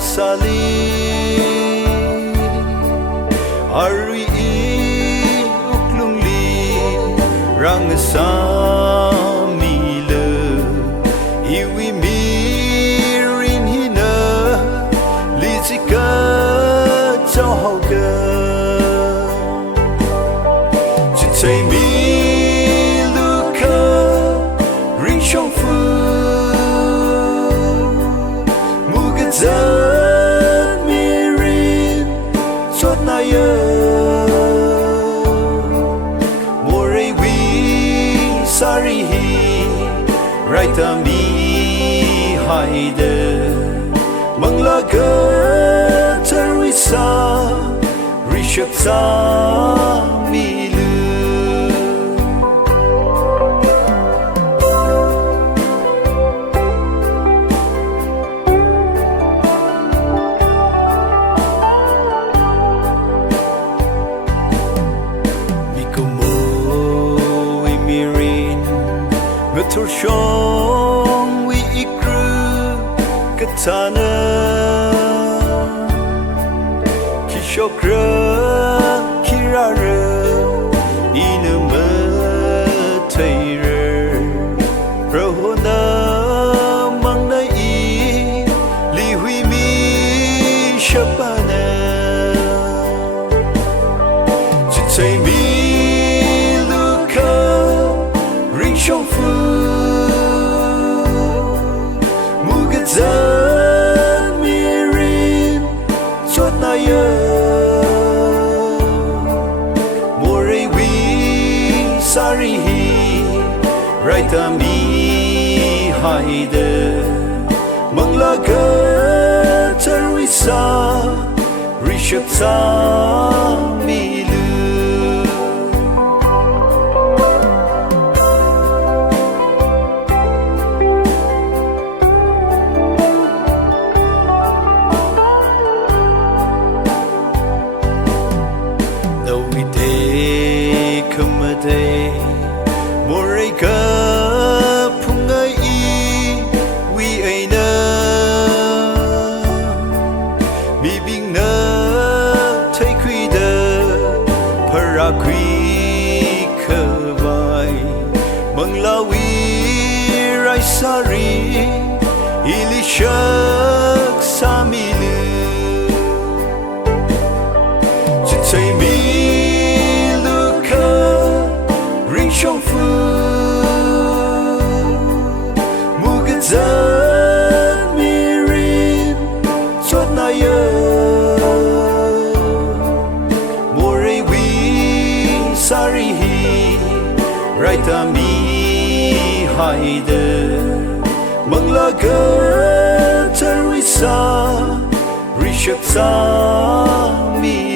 sali arui uklung li rang sami le iwi mirin hina li chika chao hao ge chỉ thấy mi luka ring shong fu mu ge zan mirin chot na ye more we sorry he right a mi haide mangla ge terwisa rishak sa mi thur shong we ikru katana kishokra kirara inama thaire prohona mangnai li hui mi shapana chitsai mi luka ring shong fu zan mirin chot na ye more we sorry he right a mi haide mangla ga terwisa rishak sa mi more ka phungai we aina mi bing na thai khui da phara khui khawai mangla wi rai sari ilishak samilu chitsai mi shong fu mu ge zan mirin chot na ye more we sorry he right a mi haide mangla ga terwisa rishak sa mi